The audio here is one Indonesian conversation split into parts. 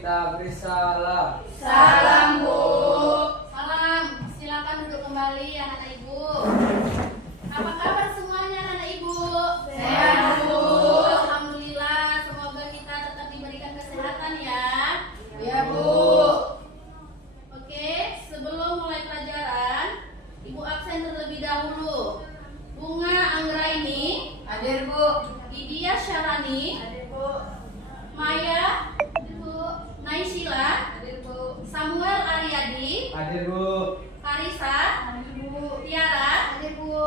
kita beri salam. Salam, Bu. Salam, silakan duduk kembali anak-anak ibu. Apa kabar semuanya anak-anak ibu? Sehat, Bu. Alhamdulillah, semoga kita tetap diberikan kesehatan ya. Ya, Bu. Oke, sebelum mulai pelajaran, ibu absen terlebih dahulu. Bunga Anggraini, Hadir, Bu. Didia Syarani, Hadir, Bu. Maya, Naisila, Hadir, Bu. Samuel Aryadi, Hadir Bu. Karisa, Hadir, Bu. Tiara, Hadir, Bu.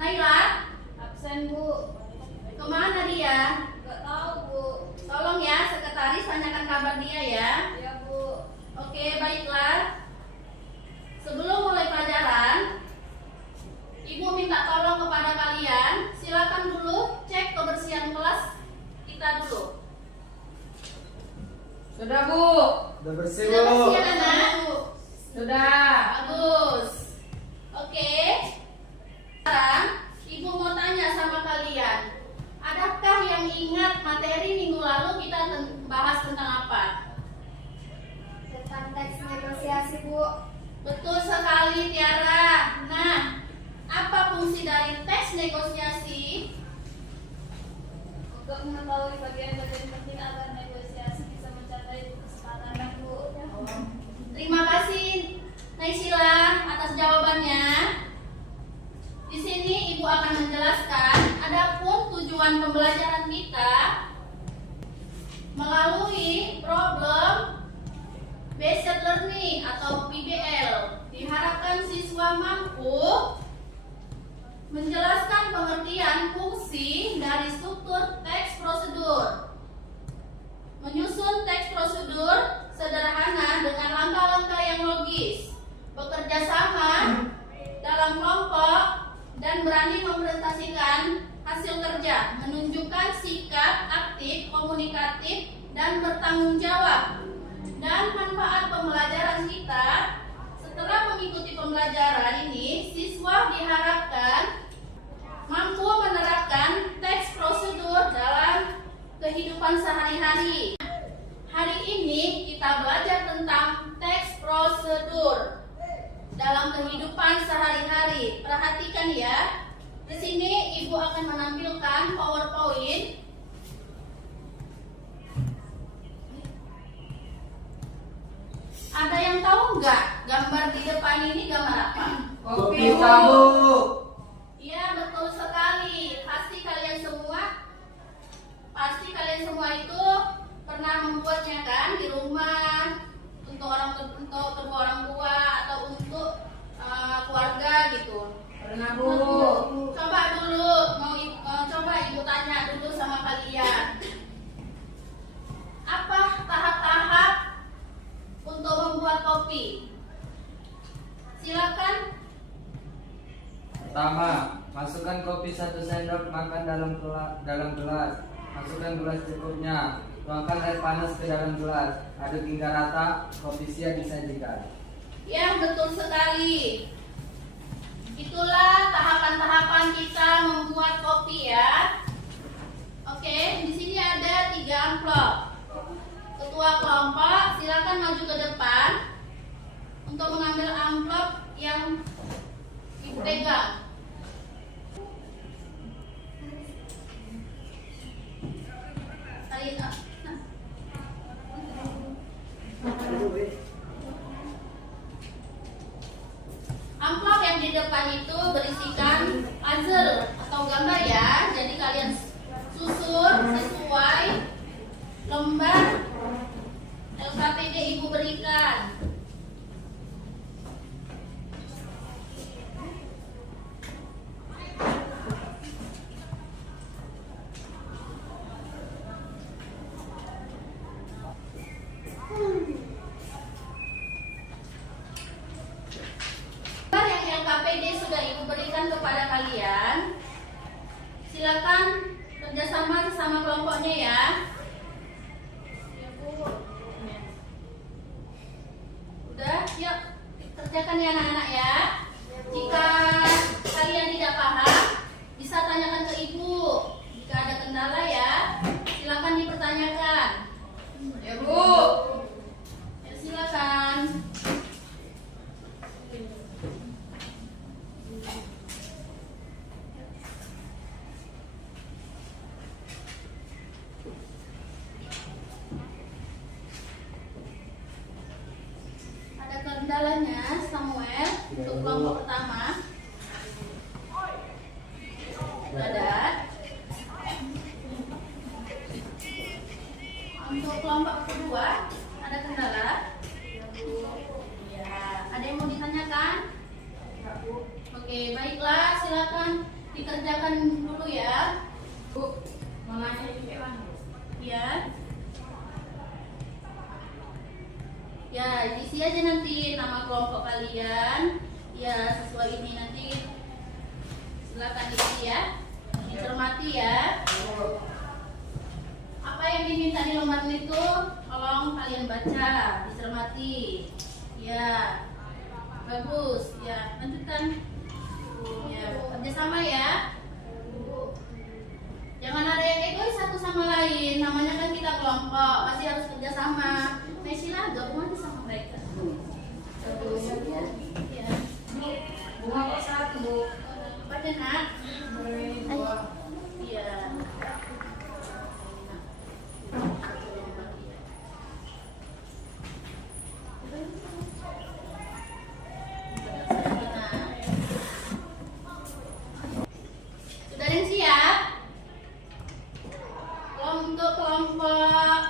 Naila, Absen, Bu. kemana dia? Gak tahu, Bu. Tolong ya, sekretaris tanyakan kabar dia ya. Ya, Bu. Oke, baiklah. Sebelum mulai pelajaran, Ibu minta tolong kepada kalian, silakan dulu cek kebersihan kelas kita dulu. Sudah, Bu. Udah bersih Sudah Bu. bersih anak? Sudah. Bagus. Oke. Sekarang Ibu mau tanya sama kalian, adakah yang ingat materi minggu lalu kita bahas tentang apa? Tentang teks negosiasi, Bu. Betul sekali Tiara. Nah, apa fungsi dari tes negosiasi? Untuk mengetahui bagian-bagian penting agar negosiasi bisa mencapai kesepakatan, Bu. Terima kasih Naisila atas jawabannya. Di sini Ibu akan menjelaskan adapun tujuan pembelajaran kita melalui problem based learning atau PBL. Diharapkan siswa mampu menjelaskan pengertian fungsi dari struktur teks prosedur, menyusun teks prosedur sederhana dengan langkah-langkah yang logis, bekerja sama dalam kelompok, dan berani mempresentasikan hasil kerja, menunjukkan sikap aktif, komunikatif, dan bertanggung jawab. Dan manfaat pembelajaran kita, setelah mengikuti pembelajaran ini, siswa diharapkan mampu menerapkan teks prosedur dalam kehidupan sehari-hari. Hari ini kita belajar tentang teks prosedur dalam kehidupan sehari-hari. Perhatikan ya. Di sini Ibu akan menampilkan PowerPoint. Ada yang tahu nggak gambar di depan ini gambar apa? Kopi tahu. Iya, betul sekali. Pasti kalian semua itu pernah membuatnya kan di rumah untuk kedua orang tua atau untuk keluarga gitu. Pernah, Bu. Coba dulu coba Ibu tanya dulu sama kalian. Apa tahap-tahap untuk membuat kopi? Silakan. Pertama, masukkan kopi 1 sendok makan dalam gelas. Masukkan gelas cukupnya. Tuangkan air panas ke dalam gelas. Aduk hingga rata, kopi siap disajikan. Ya, betul sekali. Itulah tahapan-tahapan kita membuat kopi ya. Oke, di sini ada 3 amplop. Ketua kelompok silakan maju ke depan untuk mengambil amplop yang Ibu pegang. Amplop yang di depan itu berisikan puzzle atau gambar ya. Jadi kalian susun sesuai lembar LKPD Ibu berikan. Lembar yang LKPD sudah Ibu berikan kepada kalian. Silakan kerjasama sama kelompoknya ya. Udah, yuk kerjakan ya anak-anak ya. Jika kalian tidak paham, bisa tanyakan ke Ibu. Jika ada kendala ya, silakan dipertanyakan. Ya, Bu. Untuk kelompok pertama ada. Untuk kelompok kedua ada kendala? Ya, ada yang mau ditanyakan? Oke, baiklah, silakan dikerjakan dulu ya. Bu, mau nanya ya. Ya, isi aja nanti nama kelompok kalian. Ya, sesuai ini nanti silakan diisi ya. Dicermati ya. Apa yang diminta di lembaran itu tolong kalian baca, dicermati. Ya, bagus. Ya, lanjutkan. Ya, kerjasama ya. Jangan ada yang egois satu sama lain. Namanya kan kita kelompok, pasti harus kerjasama. Mesila gabung aja sama mereka. Ya. Bunga kok satu. Baca nak. Iya. Sudah ada yang siap? Untuk kelompok.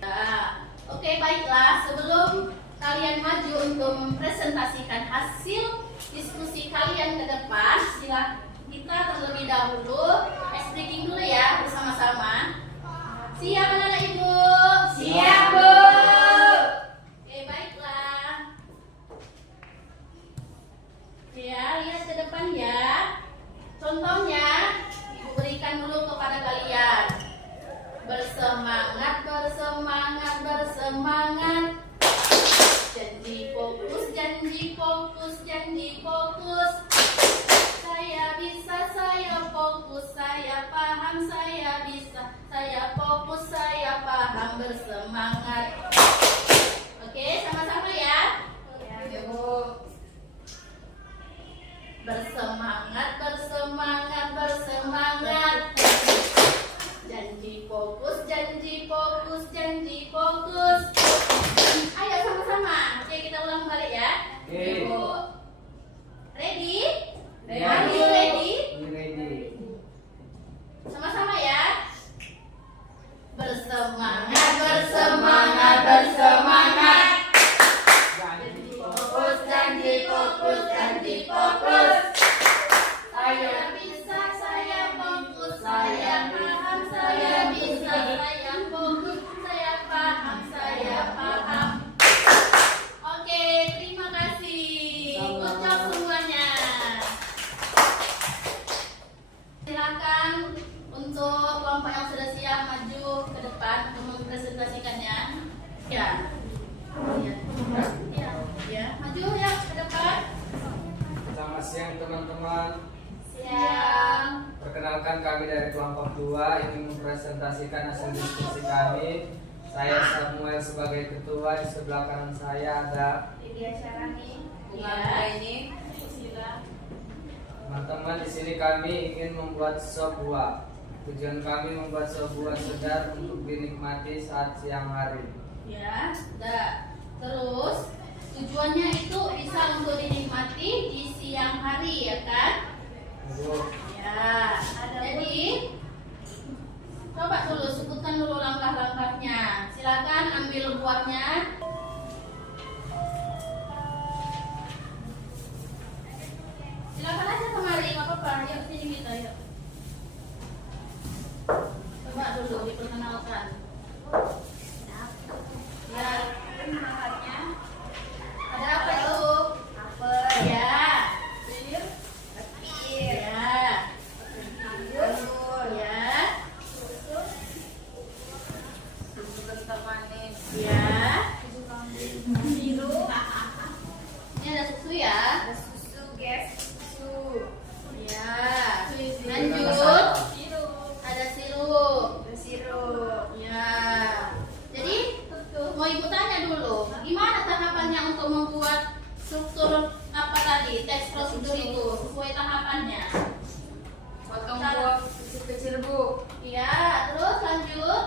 Nah, oke, baiklah. Sebelum kalian maju untuk mempresentasikan hasil diskusi kalian ke depan, silakan kita terlebih dahulu breaking dulu ya bersama-sama. Siap anak-anak ibu? Siap, Bu. Oke, baiklah. Ya, lihat ke depan ya. Contohnya, ibu berikan dulu kepada kalian. Bersemangat, bersemangat, bersemangat. Janji fokus, janji fokus, janji fokus. Saya bisa, saya fokus, saya paham, saya bisa, saya fokus, saya paham, bersemangat. Oke, sama-sama ya. Ya, Bu. Bersemangat, bersemangat, bersemangat. Janji fokus, janji fokus, janji fokus. Ayo sama-sama. Oke, kita ulang balik ya. Oke. Ibu, ready? Ya. Are you ready? Ready. Sama-sama ya. Bersemangat, bersemangat, bersemangat. Janji fokus, janji fokus, janji fokus. Saya bisa, saya fokus, saya paham, saya bisa, saya fokus, saya paham, saya paham. Oke, terima kasih. Good job semuanya. Silakan untuk kelompok yang sudah siap maju ke depan untuk mempresentasikannya. Ya. Ya. Ya. Ya. Maju ya ke depan. Selamat siang teman-teman. Siap. Perkenalkan, kami dari kelompok 2 ingin mempresentasikan hasil diskusi kami. Saya Samuel sebagai ketua, di sebelah kanan saya ada Lydia Syarani. Ya. Ini. teman-teman. Di sini kami ingin membuat sop buah. Tujuan kami membuat sop buah segar untuk dinikmati saat siang hari. Ya. Terus tujuannya itu bisa untuk dinikmati di siang hari, ya kan? Bu, Ya. Jadi coba dulu sebutkan dulu langkah-langkahnya. Silakan ambil buahnya. Silakan aja kemari, nggak apa-apa. Yuk sini kita, yuk. Coba dulu diperkenalkan. Ya, langkahnya. Ada apa itu? Apel. Ya. Pir. Ya. Anggur. Ya. Susu kental manis. Ya. Susu kambing. Biru. Ini ada susu ya. Ada susu, guys. Susu. Ya. Lanjut. Sirup. Ada sirup. Ada sirup. Ya. Jadi mau ibu tanya dulu, gimana tahapannya untuk membuat struktur apa tadi, teks prosedur itu sesuai tahapannya? Potong buah kecil-kecil, Bu. Iya. Terus lanjut.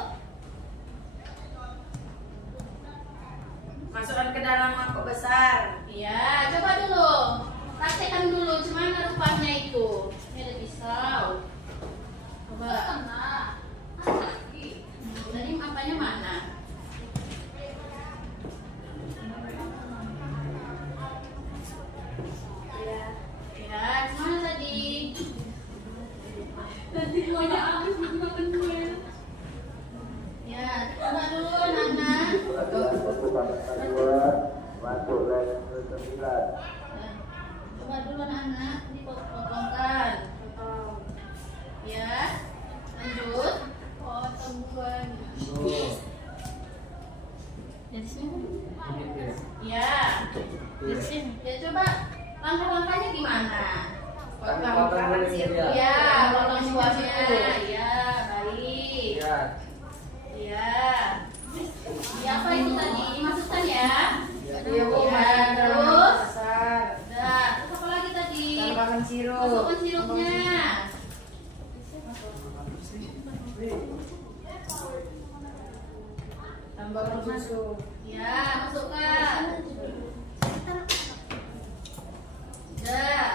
Masukkan ke dalam mangkok besar. Iya, coba dulu. Praktekkan dulu gimana rupanya itu. Ini ada pisau. Coba. Tadi apanya mana? Ya, gimana tadi? Nanti semuanya habis makan kue. Ya, coba dulu anak-anak. Ya, coba dulu anak-anak dipotongkan. Ya, lanjut. Potong buah. Tuh. Dari sini. Gitu ya. Ya, Dari sini. ya coba langkah-langkahnya gimana? Potong dulu ya. Ya, potong buahnya. Ya, baik. Ya. Ya. Ya, apa itu tadi? Dimasukkan ya. Iya Bu, Ya, masukkan ke dalam mangkok terus? besar. Nah, terus apa lagi tadi? Tambahkan sirup. Masukkan sirupnya. Tambahkan susu. Ya, masukkan. Dah.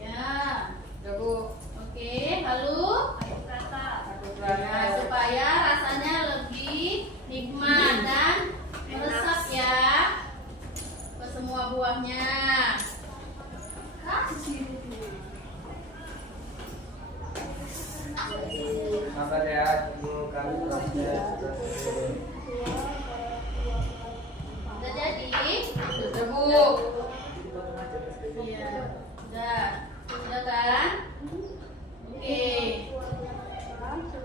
Ya. Ya Bu, Oke, lalu Kata. aduk nah, rata. supaya rasanya lebih nikmat dan meresap ya ke semua buahnya. Sabar ya, tunggu kami proses. Udah jadi? Ya Bu. Iya. Udah. Udah kan? Oke.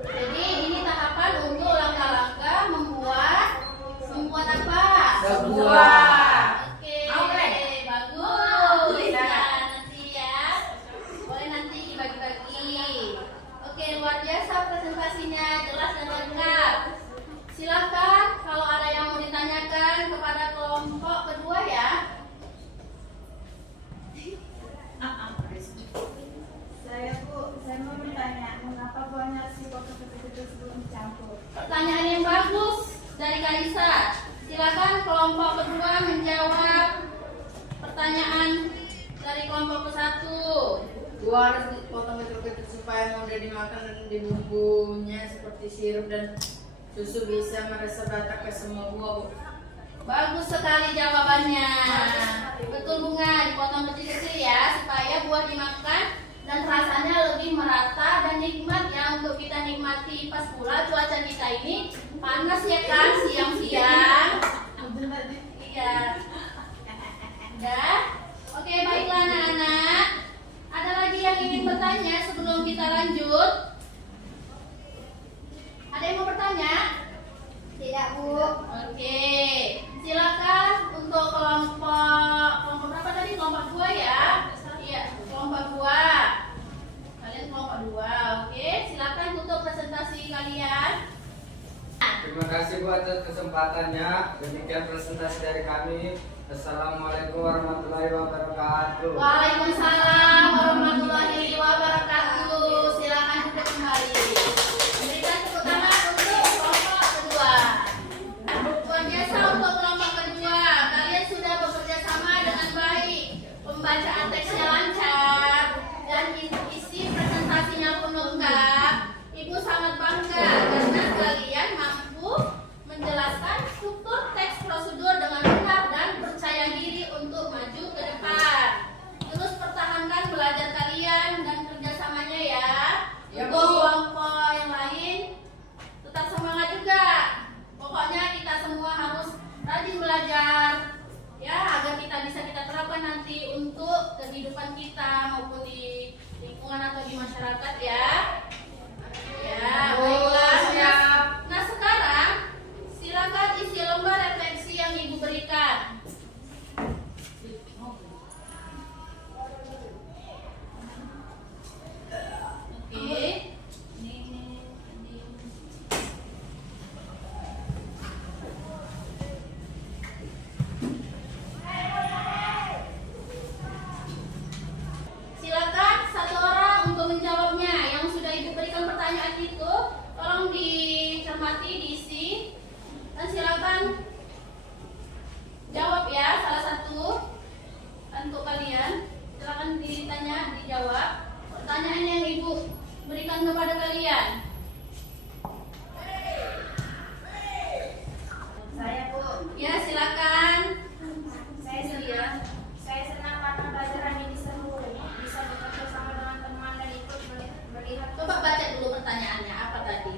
Jadi ini tahapan untuk langkah-langkah membuat apa? Sebuah. Oke. Oke. Bagus. Bisa. Ya, nanti ya. Boleh nanti dibagi-bagi. Oke, luar biasa presentasinya, jelas dan lengkap. Silakan kalau ada yang mau ditanyakan kepada kelompok kedua ya. Saya mau bertanya, mengapa buahnya risiko kebetulan sebelum dicampur? Pertanyaan yang bagus dari Kalisa. Silakan kelompok kedua menjawab pertanyaan dari kelompok ke satu. Buah harus dipotong kecil-kecil supaya mudah dimakan dan di bumbunya seperti sirup dan susu bisa meresap rata ke semua buah Bu. Bagus sekali jawabannya. Betul Bunga, dipotong kecil-kecil ya supaya buah dimakan dan rasanya lebih merata dan nikmat ya untuk kita nikmati. Pas pula cuaca kita ini panas ya kan siang-siang. Iya. Udah? Oke, baiklah anak-anak. Ada lagi yang ingin bertanya sebelum kita lanjut? Ada yang mau bertanya? Tidak, Bu. Oke. Silakan untuk kelompok berapa tadi? Kelompok 2 ya? Iya, kelompok 2. Kalian kelompok 2. Oke, silakan tutup presentasi kalian. Terima kasih Bu atas kesempatannya. Demikian presentasi dari kami. Assalamualaikum warahmatullahi wabarakatuh. Waalaikumsalam warahmatullahi wabarakatuh. Silakan duduk kembali. Berikan tepuk tangan untuk kelompok kedua. Luar biasa untuk kelompok kedua. Kalian sudah bekerja sama dengan baik. Pembacaan teksnya lancar dan isi presentasinya pun lengkap. Ibu sangat bangga karena kalian mampu menjelaskan struktur teks prosedur dengan benar dan percaya diri untuk maju ke depan. Terus pertahankan belajar kalian dan kerjasamanya ya. Ya, Bu. Untuk kelompok yang lain tetap semangat juga. Pokoknya kita semua harus rajin belajar ya agar kita bisa kita terapkan nanti untuk kehidupan kita maupun di lingkungan atau di masyarakat ya. Ya, Bu, baiklah. siap. Nah, sekarang silakan isi lembar refleksi yang Ibu berikan. Oke. Silakan silakan ditanya, dijawab pertanyaan yang Ibu berikan kepada kalian. Saya Bu, Ya, silakan. saya senang karena belajar hanya diseru, bisa bekerja sama dengan teman dan ikut melihat. Coba baca dulu pertanyaannya, apa tadi?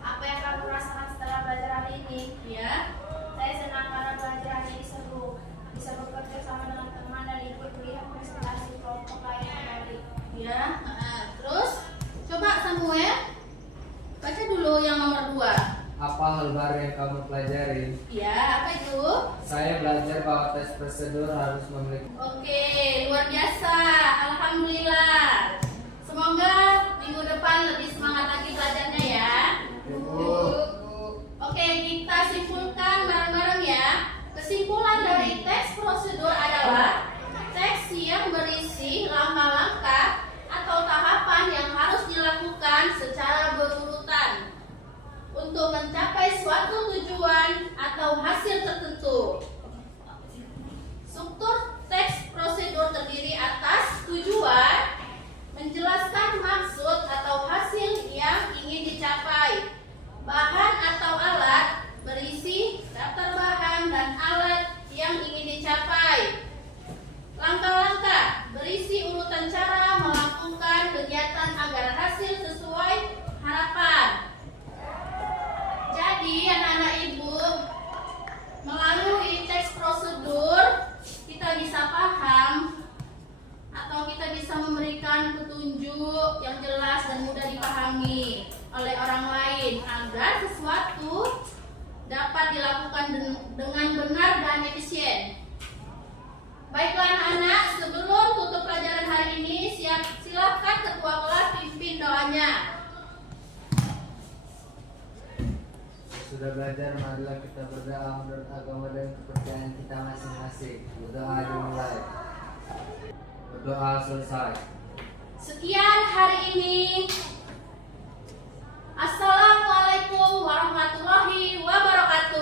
Apa yang kamu rasakan setelah belajar hari ini? Ya. Saya senang karena belajar hanya diseru, bisa bekerja sama dengan teman dan ikut melihat presentasi kelompok lain yang menarik. Ya, terus coba Samuel baca dulu yang nomor 2. Apa hal baru yang kamu pelajari? Ya, apa itu? Saya belajar bahwa tes prosedur harus memiliki. Oke, luar biasa. Alhamdulillah. Semoga minggu depan lebih semangat lagi belajarnya ya. Oke, kita simpulkan bareng-bareng ya. Kesimpulan dari teks prosedur adalah teks yang berisi langkah-langkah atau tahapan yang harus dilakukan secara berurutan untuk mencapai suatu tujuan atau hasil tertentu. Struktur teks prosedur terdiri atas tujuan, menjelaskan maksud atau hasil yang ingin dicapai, bahan atau alat, berisi daftar bahan dan alat yang ingin dicapai. Langkah-langkah berisi urutan cara melakukan kegiatan agar hasil sesuai harapan. Jadi anak-anak ibu, melalui teks prosedur kita bisa paham atau kita bisa memberikan petunjuk yang jelas dan mudah dipahami oleh orang lain agar sesuatu dapat dilakukan dengan benar dan efisien. Baiklah anak-anak, sebelum tutup pelajaran hari ini, silakan ketua kelas pimpin doanya. Sudah belajar, marilah kita berdoa menurut agama dan kepercayaan kita masing-masing. Berdoa dimulai. Berdoa selesai. Sekian hari ini. Assalamualaikum warahmatullahi wabarakatuh.